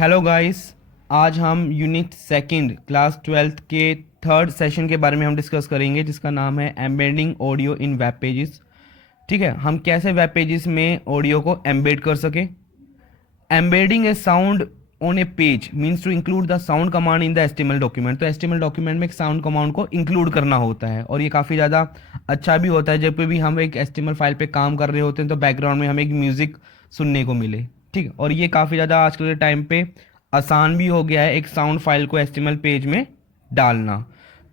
Hello guys. आज हम unit second class twelfth के थर्ड सेशन के बारे में हम डिस्कस करेंगे, जिसका नाम है embedding audio in web pages. ठीक है, हम कैसे वेब पेजेस में ऑडियो को एम्बेड कर सके। Embedding a sound on a page means to include the sound command in the HTML document. तो एचटीएमएल डॉक्यूमेंट में एक साउंड कमांड को इंक्लूड करना होता है, और ये काफ़ी ज़्यादा अच्छा भी होता है जब भी हम एक एचटीएमएल फाइल पे काम कर रहे होते हैं तो बैकग्राउंड में हमें एक म्यूज़िक सुनने को मिले। ठीक है, और ये काफ़ी ज़्यादा आजकल के टाइम पे आसान भी हो गया है एक साउंड फाइल को एचटीएमएल पेज में डालना।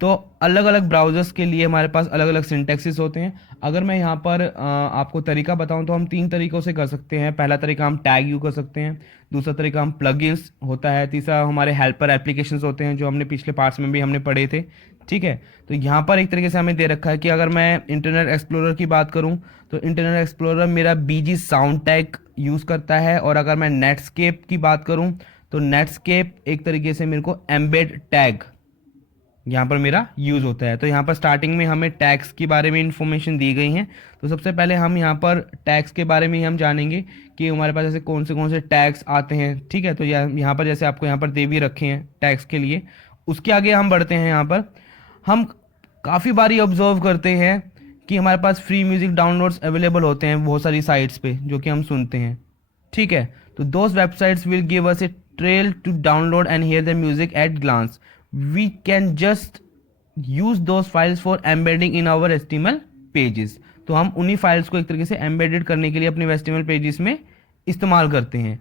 तो अलग अलग ब्राउज़र्स के लिए हमारे पास अलग अलग सिंटैक्सेस होते हैं। अगर मैं यहाँ पर आपको तरीका बताऊँ तो हम तीन तरीक़ों से कर सकते हैं। पहला तरीका हम टैग यूज़ कर सकते हैं, दूसरा तरीका हम प्लगइन्स होता है, तीसरा हमारे हेल्पर एप्लीकेशंस होते हैं जो हमने पिछले पार्ट्स में भी हमने पढ़े थे। ठीक है, तो यहाँ पर एक तरीके से हमें दे रखा है कि अगर मैं इंटरनेट एक्सप्लोरर की बात करूँ तो इंटरनेट एक्सप्लोरर मेरा बीजी साउंड टैग यूज़ करता है, और अगर मैं नेटस्केप की बात करूँ तो नेटस्केप एक तरीके से मेरे को एम्बेड टैग यहाँ पर मेरा यूज़ होता है। तो यहाँ पर स्टार्टिंग में हमें टैग्स के बारे में इंफॉर्मेशन दी गई हैं। तो सबसे पहले हम यहाँ पर टैग्स के बारे में ही हम जानेंगे कि हमारे पास ऐसे कौन से टैग्स आते हैं। ठीक है, तो यहाँ पर जैसे आपको यहाँ पर दे भी रखे हैं टैग्स के लिए। उसके आगे हम बढ़ते हैं। यहाँ पर हम काफ़ी बारी ऑब्जर्व करते हैं कि हमारे पास फ्री म्यूज़िक डाउनलोड्स अवेलेबल होते हैं बहुत सारी साइट्स पे जो कि हम सुनते हैं। ठीक है, तो those websites will give us a trail to download and hear the music at glance. We can just use those files for embedding in our HTML pages। तो हम उन्हीं फाइल्स को एक तरीके से एम्बेडेड करने के लिए अपने HTML पेजेस में इस्तेमाल करते हैं।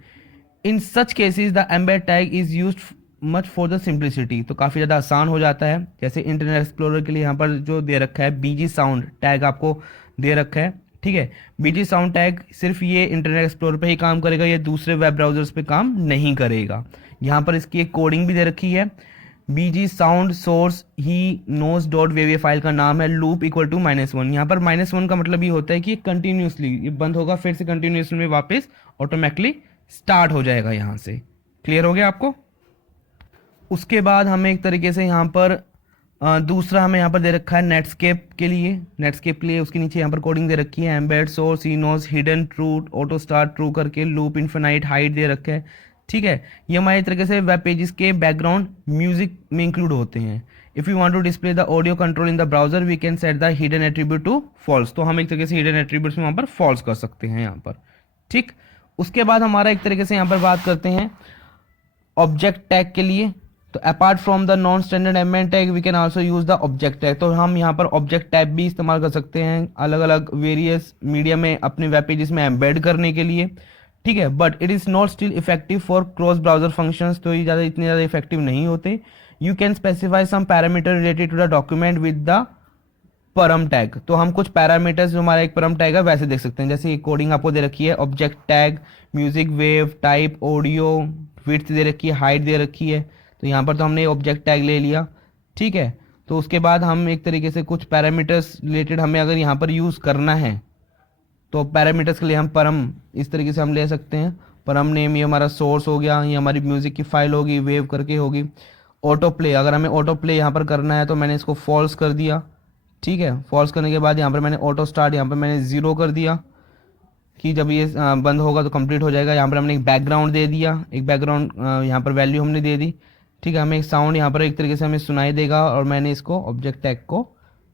In such cases the embed tag is used much for the simplicity. तो काफ़ी ज़्यादा आसान हो जाता है। जैसे इंटरनेट एक्सप्लोरर के लिए यहाँ पर जो दे रखा है बीजी साउंड टैग आपको दे रखा है। ठीक है, बीजी साउंड टैग सिर्फ ये इंटरनेट एक्सप्लोरर पे ही काम करेगा, ये दूसरे वेब ब्राउजर्स पे काम नहीं करेगा। यहाँ पर इसकी एक कोडिंग भी दे रखी है। बीजी साउंड सोर्स ही नोज डॉट वेव फाइल का नाम है लूप इक्वल टू -1। यहाँ पर -1 का मतलब ये होता है कि कंटिन्यूसली ये बंद होगा, फिर से कंटिन्यूसली में वापस ऑटोमेटिकली स्टार्ट हो जाएगा। यहाँ से क्लियर हो गया आपको। उसके बाद हमें एक तरीके से यहाँ पर दूसरा हमें यहाँ पर दे रखा है नेटस्केप के लिए। नेटस्केप के लिए उसके नीचे यहाँ पर कोडिंग दे रखी है एम्बेड सोर्स ही नोज hidden true auto start true करके लूप इन्फिनाइट हाइड दे रखा है। ठीक है, ये हमारे तरीके से वेब पेजेस के बैकग्राउंड म्यूजिक में इंक्लूड होते हैं। If you want to display the audio control in the browser we can set the hidden attribute to false. तो हम एक तरीके से हिडन एट्रीब्यूट्स में वहाँ पर फॉल्स कर सकते हैं यहाँ पर। ठीक, उसके बाद हमारा एक तरीके से यहाँ पर बात करते हैं ऑब्जेक्ट टैग के लिए। तो apart from the non standard embed tag we can also use the object tag. तो हम यहाँ पर ऑब्जेक्ट टैग भी इस्तेमाल कर सकते हैं अलग अलग वेरियस मीडिया में अपने वेब पेजेस में एम्बेड करने के लिए। ठीक है, but it is not still effective for cross browser functions. तो ये इतने ज़्यादा इफेक्टिव नहीं होते। You can specify some parameter related to the document with the param tag. तो हम कुछ पैरामीटर्स जो हमारा एक परम टैग है वैसे देख सकते हैं। जैसे ये कोडिंग आपको दे रखी है object tag music wave type audio width दे रखी है हाइट दे रखी है। तो यहाँ पर तो हमने ऑब्जेक्ट टैग ले लिया। ठीक है, तो उसके बाद हम एक तरीके से कुछ पैरामीटर्स रिलेटेड हमें अगर यहाँ पर यूज़ करना है तो पैरामीटर्स के लिए हम परम इस तरीके से हम ले सकते हैं। परम नेम ये हमारा सोर्स हो गया, ये हमारी म्यूज़िक की फाइल होगी, वेव करके होगी। ऑटो प्ले, अगर हमें ऑटो प्ले यहाँ पर करना है तो मैंने इसको फॉल्स कर दिया। ठीक है, फॉल्स करने के बाद यहाँ पर मैंने ऑटो स्टार्ट यहाँ पर मैंने 0 कर दिया कि जब ये बंद होगा तो कंप्लीट हो जाएगा। यहाँ पर हमने एक बैकग्राउंड दे दिया, एक बैकग्राउंड यहाँ पर वैल्यू हमने दे दी। ठीक है, हमें एक साउंड यहाँ पर एक तरीके से हमें सुनाई देगा, और मैंने इसको ऑब्जेक्ट टैग को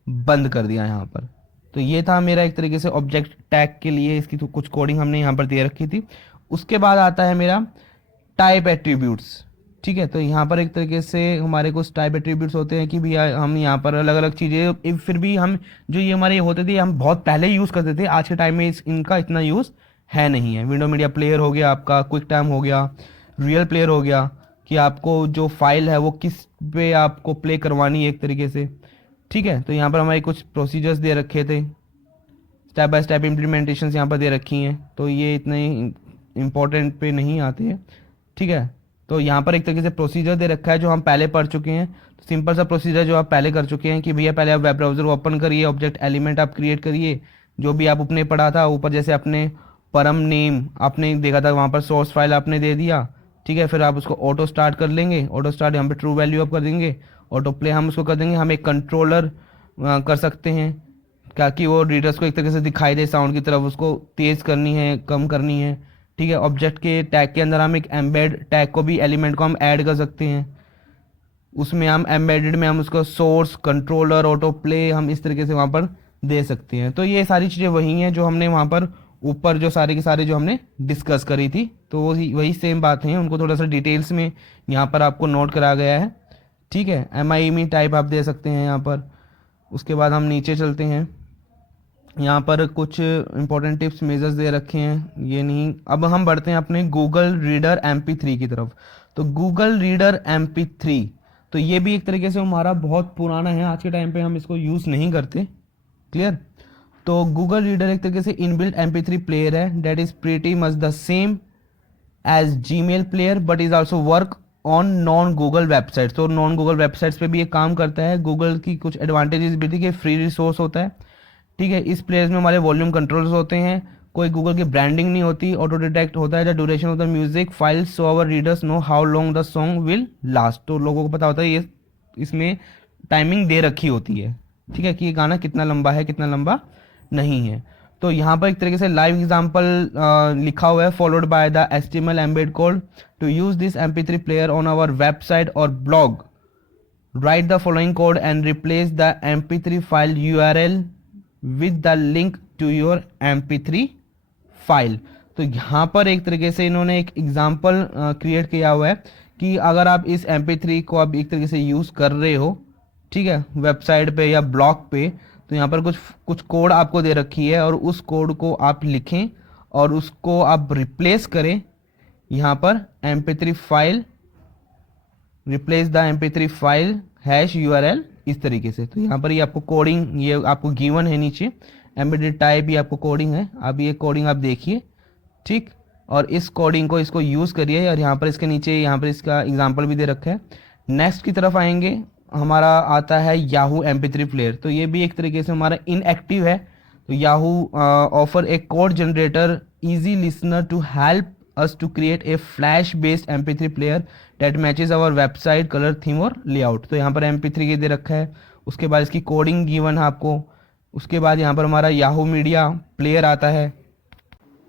बंद कर दिया यहाँ पर। तो ये था मेरा एक तरीके से ऑब्जेक्ट टैग के लिए इसकी तो कुछ कोडिंग हमने यहाँ पर दे रखी थी। उसके बाद आता है मेरा टाइप एट्रीब्यूट्स। ठीक है, तो यहाँ पर एक तरीके से हमारे कुछ टाइप एट्रीब्यूट्स होते हैं कि भैया हम यहाँ पर अलग अलग चीज़ें फिर भी हम जो ये हमारे होते थे हम बहुत पहले यूज़ करते थे। आज के टाइम में इनका इतना यूज़ है नहीं है। विंडो मीडिया प्लेयर हो गया आपका, क्विक टाइम हो गया, रियल प्लेयर हो गया कि आपको जो फाइल है वो किस पे आपको प्ले करवानी है एक तरीके से। ठीक है, तो यहाँ पर हमारे कुछ प्रोसीजर्स दे रखे थे, स्टेप बाय स्टेप इम्प्लीमेंटेशंस यहाँ पर दे रखी हैं। तो ये इतने इम्पोर्टेंट पे नहीं आते हैं। ठीक है, तो यहाँ पर एक तरीके से प्रोसीजर दे रखा है जो हम पहले पढ़ चुके हैं। तो सिंपल सा प्रोसीजर जो आप पहले कर चुके हैं कि भैया पहले आप वेब ब्राउज़र को ओपन करिए, ऑब्जेक्ट एलिमेंट आप क्रिएट करिए जो भी आप अपने पढ़ा था ऊपर। जैसे अपने परम नेम आपने देखा था वहाँ पर सोर्स फाइल आपने दे दिया। ठीक है, फिर आप उसको ऑटो स्टार्ट कर लेंगे, ऑटो स्टार्ट यहाँ पर ट्रू वैल्यू आप कर देंगे, ऑटो प्ले हम उसको कर देंगे। हम एक कंट्रोलर कर सकते हैं ताकि वो रीडर्स को एक तरीके से दिखाई दे साउंड की तरफ, उसको तेज़ करनी है कम करनी है। ठीक है, ऑब्जेक्ट के टैग के अंदर हम एक एम्बेड टैग को भी, एलिमेंट को हम ऐड कर सकते हैं। उसमें हम एम्बेडेड में हम उसको सोर्स, कंट्रोलर, ऑटो प्ले हम इस तरीके से वहाँ पर दे सकते हैं। तो ये सारी चीज़ें वही हैं जो हमने वहाँ पर ऊपर जो सारे के सारे जो हमने डिस्कस करी थी, तो वही सेम बात हैं, उनको थोड़ा सा डिटेल्स में यहाँ पर आपको नोट करा गया है। ठीक है, MIME टाइप आप दे सकते हैं यहाँ पर। उसके बाद हम नीचे चलते हैं, यहाँ पर कुछ इंपॉर्टेंट टिप्स मेजर्स दे रखे हैं, ये नहीं। अब हम बढ़ते हैं अपने गूगल रीडर MP3 की तरफ। तो गूगल रीडर MP3, तो ये भी एक तरीके से हमारा बहुत पुराना है, आज के टाइम पे हम इसको यूज़ नहीं करते। क्लियर। तो गूगल रीडर एक तरीके से इनबिल्ट MP3 प्लेयर है, that is pretty much the same as Gmail player but is also work on non Google websites. तो नॉन गूगल वेबसाइट्स पे भी ये काम करता है। गूगल की कुछ एडवांटेजेस भी थी कि फ्री रिसोर्स होता है। ठीक है, इस प्लेयर्स में हमारे वॉल्यूम कंट्रोल्स होते हैं, कोई गूगल की ब्रांडिंग नहीं होती, ऑटो डिटेक्ट होता है the duration of the music files so our readers know how long the song will last. तो लोगों को पता होता है ये, इसमें टाइमिंग दे रखी होती है। ठीक है, कि ये गाना कितना लंबा है, कितना लंबा नहीं है। तो यहाँ पर एक तरीके से लाइव एग्जाम्पल लिखा हुआ है, followed by the HTML embed code to use this MP3 player on our website और blog. Write the following code and replace the MP3 file URL with the link to your MP3 file. तो यहाँ पर एक तरीके से इन्होंने एक example create किया हुआ है कि अगर आप इस MP3 को आप एक तरीके से यूज़ कर रहे हो, ठीक है, वेबसाइट पे या ब्लॉग पे, तो यहाँ पर कुछ कोड आपको दे रखी है और उस कोड को आप लिखें और उसको आप रिप्लेस करें यहाँ पर MP3 file, replace the MP3 file #URL इस तरीके से। तो यहाँ पर ये आपको कोडिंग, ये आपको गिवन है नीचे, एम्बेडेड टाइप, ये आपको कोडिंग है। अब ये कोडिंग आप देखिए, ठीक, और इस कोडिंग को इसको यूज़ करिए। और यहाँ पर इसके नीचे यहाँ पर इसका एग्जांपल भी दे रखा है। नेक्स्ट की तरफ आएंगे, हमारा आता है याहू MP3 प्लेयर। तो ये भी एक तरीके से हमारा इनएक्टिव है। तो Yahoo offer a code generator easy listener to help us to create a flash based MP3 player that matches our website color theme और layout। तो यहाँ पर MP3 के दे रखा है, उसके बाद इसकी कोडिंग गिवन है आपको। उसके बाद यहाँ पर हमारा याहू मीडिया प्लेयर आता है।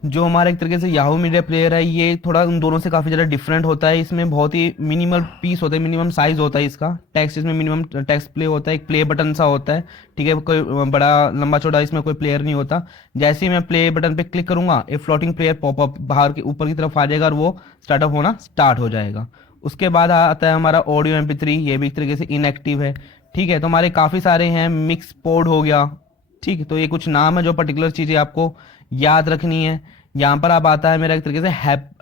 जो हमारा एक तरीके से याहू मीडिया प्लेयर है, ये थोड़ा उन दोनों से काफ़ी ज़्यादा डिफरेंट होता है। इसमें बहुत ही मिनिमल पीस होता है, मिनिमम साइज़ होता है इसका। टेक्स्ट इसमें मिनिमम टेक्स्ट प्ले होता है, एक प्ले बटन सा होता है। ठीक है, कोई बड़ा लंबा चौड़ा इसमें कोई प्लेयर नहीं होता। जैसे ही मैं प्ले बटन पे क्लिक करूँगा, एक फ्लोटिंग प्लेयर पॉपअप बाहर के ऊपर की तरफ आ जाएगा और वो स्टार्टअप होना स्टार्ट हो जाएगा। उसके बाद आता है हमारा ऑडियो MP3, ये भी एक तरीके से इनएक्टिव है। ठीक है, तो हमारे काफ़ी सारे हैं, मिक्स पोड हो गया। ठीक, तो ये कुछ नाम है जो पर्टिकुलर चीज़ें आपको याद रखनी है। यहाँ पर अब आता है मेरा एक तरीके से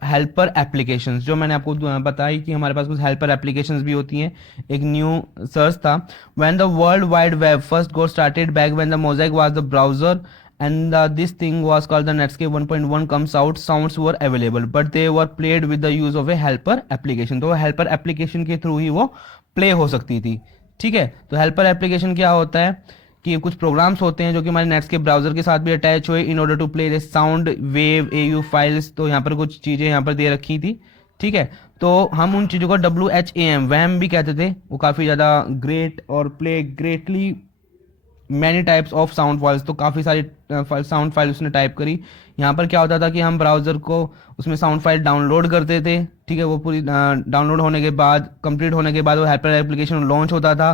हेल्पर एप्लीकेशंस, जो मैंने आपको बताई कि हमारे पास कुछ हेल्पर एप्लीकेशंस भी होती हैं। एक न्यू सर्च था, when the world wide web first got started back when the mosaic was the browser and this thing was called the Netscape 1.1 comes out, sounds were available but they were played with the use of a helper application। तो helper application के through ही वो play हो सकती थी। ठीक है, तो helper application क्या होता है कि कुछ प्रोग्राम्स होते हैं जो कि हमारे नेट्सकेप ब्राउजर के साथ भी अटैच हुए in order to play the sound wave AU files. तो यहाँ पर कुछ चीज़ें यहाँ पर दे रखी थी। ठीक है, तो हम उन चीज़ों को WHAM भी कहते थे। वो काफ़ी ज़्यादा ग्रेट और play greatly many types of sound files, तो काफ़ी सारी साउंड फाइल उसने टाइप करी। यहाँ पर क्या होता था कि हम ब्राउज़र को उसमें साउंड फाइल डाउनलोड करते थे। ठीक है, वो पूरी डाउनलोड होने के बाद, कंप्लीट होने के बाद वो हेल्पर एप्लीकेशन लॉन्च होता था।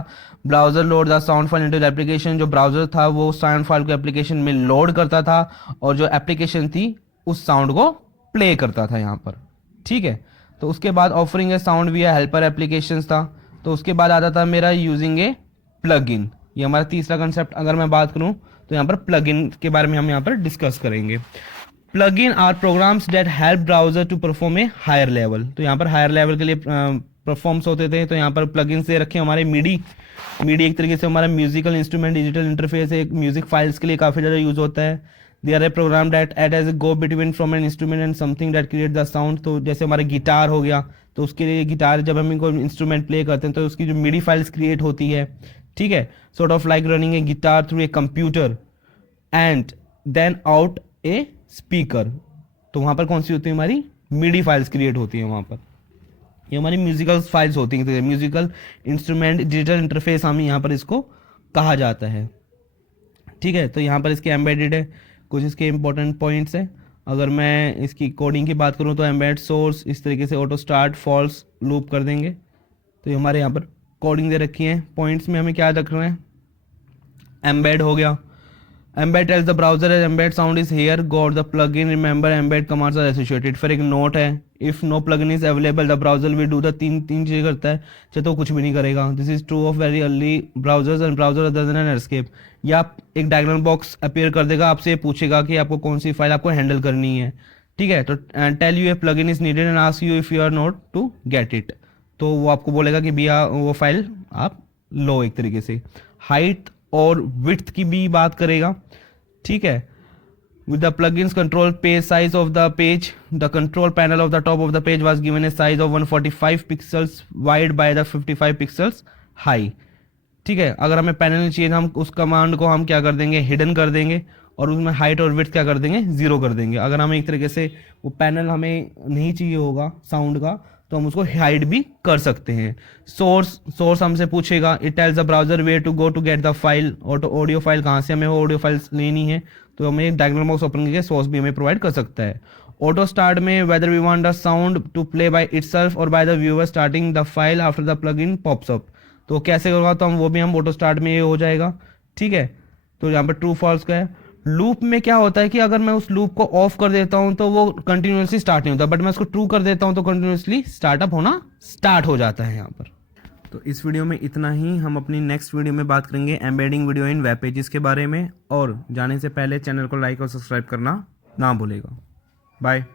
Browser load the sound file into the application, जो ब्राउज़र था वो साउंड फाइल को एप्लीकेशन में लोड करता था और जो एप्लीकेशन थी उस साउंड को प्ले करता था यहाँ पर। ठीक है, तो उसके बाद ऑफरिंग ए साउंड विया हेल्पर एप्लीकेशन था। तो उसके बाद आता था मेरा यूजिंग ए प्लगइन। ये हमारा तीसरा कंसेप्ट अगर मैं बात करूं तो यहाँ पर प्लगइन के बारे में हम यहाँ पर डिस्कस करेंगे। Plugin are programs that help browser to perform a higher level. तो यहाँ पर हायर लेवल के लिए परफॉर्म्स होते थे। तो यहाँ पर प्लगइन से रखे हमारे मिडी एक तरीके से हमारा म्यूजिकल इंस्ट्रूमेंट डिजिटल इंटरफेस है, म्यूजिक फाइल्स के लिए काफ़ी ज़्यादा यूज होता है। They are a program that at as a go between from an instrument and something that create the sound. तो जैसे हमारा गिटार हो गया, तो उसके लिए गिटार जब हम इनको इंस्ट्रूमेंट प्ले करते हैं तो उसकी जो मिडी फाइल्स क्रिएट होती है। ठीक है, sort of like running a guitar through a computer and then out a speaker. तो वहाँ पर कौन सी होती है, हमारी मिडी फाइल्स क्रिएट होती हैं वहाँ पर। ये हमारी म्यूजिकल फाइल्स होती हैं, म्यूजिकल इंस्ट्रूमेंट डिजिटल इंटरफेस हम यहाँ पर इसको कहा जाता है। ठीक है, तो यहाँ पर इसके एम्बेडेड है, कुछ इसके इंपॉर्टेंट पॉइंट्स है। अगर मैं इसकी कोडिंग की बात करूँ तो एम्बेड सोर्स इस तरीके से ऑटो स्टार्ट फॉल्स लूप कर देंगे। तो ये हमारे यहाँ पर कोडिंग दे रखी है। पॉइंट्स में हमें क्या रखना है, एम्बेड हो गया, embed tells the browser as embed sound is here got the plugin remember embed commands are associated। फिर एक नोट है, if no plugin is available the browser will do the तीन तीन चीज़ें करता है, चाहे तो कुछ भी नहीं करेगा। this is true of very early browsers and browser other than an escape। या एक डायग्राम बॉक्स अपीयर कर देगा, आपसे पूछेगा कि आपको कौन सी फाइल आपको हैंडल करनी है, ठीक है। तो tell you a plugin is needed and ask you if you are not to get it, तो वो आपको बोलेगा कि भैया वो फाइल आप लो एक तरीके से। हाइट और विड्थ की भी बात करेगा, ठीक है। with the plugins control page size of the page the control panel of the top of the page was given a size of 145 pixels wide by the 55 pixels high, ठीक है। अगर हमें पैनल नहीं चाहिए, हम उस कमांड को हम क्या कर देंगे, हिडन कर देंगे और उसमें हाइट और विड्थ क्या कर देंगे, 0 कर देंगे। अगर हमें एक तरीके से वो पैनल हमें नहीं चाहिए होगा साउंड का तो हम उसको हाइड भी कर सकते हैं। सोर्स हमसे पूछेगा, it tells the browser where to go to get the file, audio file कहाँ से हमें वो ऑडियो फाइल्स लेनी है, तो हमें डायग्राम बॉक्स ओपन करके सोर्स भी हमें प्रोवाइड कर सकता है। ऑटो स्टार्ट में whether we want the sound to play by itself और by the viewer starting the file after the plugin pops up, तो कैसे होगा, तो हम वो भी हम ऑटो स्टार्ट में ये हो जाएगा, ठीक है। तो यहाँ पर ट्रू फॉल्स का है। लूप में क्या होता है कि अगर मैं उस लूप को ऑफ कर देता हूं तो वो कंटिन्यूसली स्टार्ट नहीं होता, बट मैं उसको ट्रू कर देता हूं तो कंटिन्यूसली स्टार्टअप होना स्टार्ट हो जाता है यहाँ पर। तो इस वीडियो में इतना ही। हम अपनी नेक्स्ट वीडियो में बात करेंगे एम्बेडिंग वीडियो इन वेब पेजेस के बारे में, और जाने से पहले चैनल को लाइक और सब्सक्राइब करना ना भूलेगा। बाय।